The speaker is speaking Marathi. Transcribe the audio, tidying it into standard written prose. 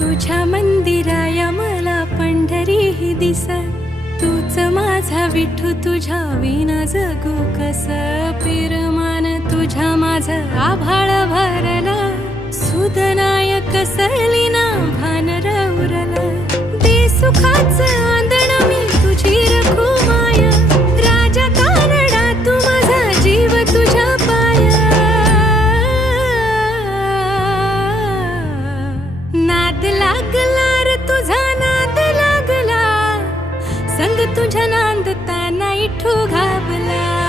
तुझ्या मंदिराया मला पंढरी ही दिस, तूच माझा विठू, तुझ्या विना जगू कस. पिरमान तुझ्या माझं आभाळ भरला, सुदनाय कसली ना भान रवरलं. दे सुखाचं आंदण मी तुझी रखू माया, राजा तारडा तू माझा जीव तुझ्या पाया. नाद लागला रे तुझा नाद लागला, संग तुझ्या नांदताना इठू घाबला.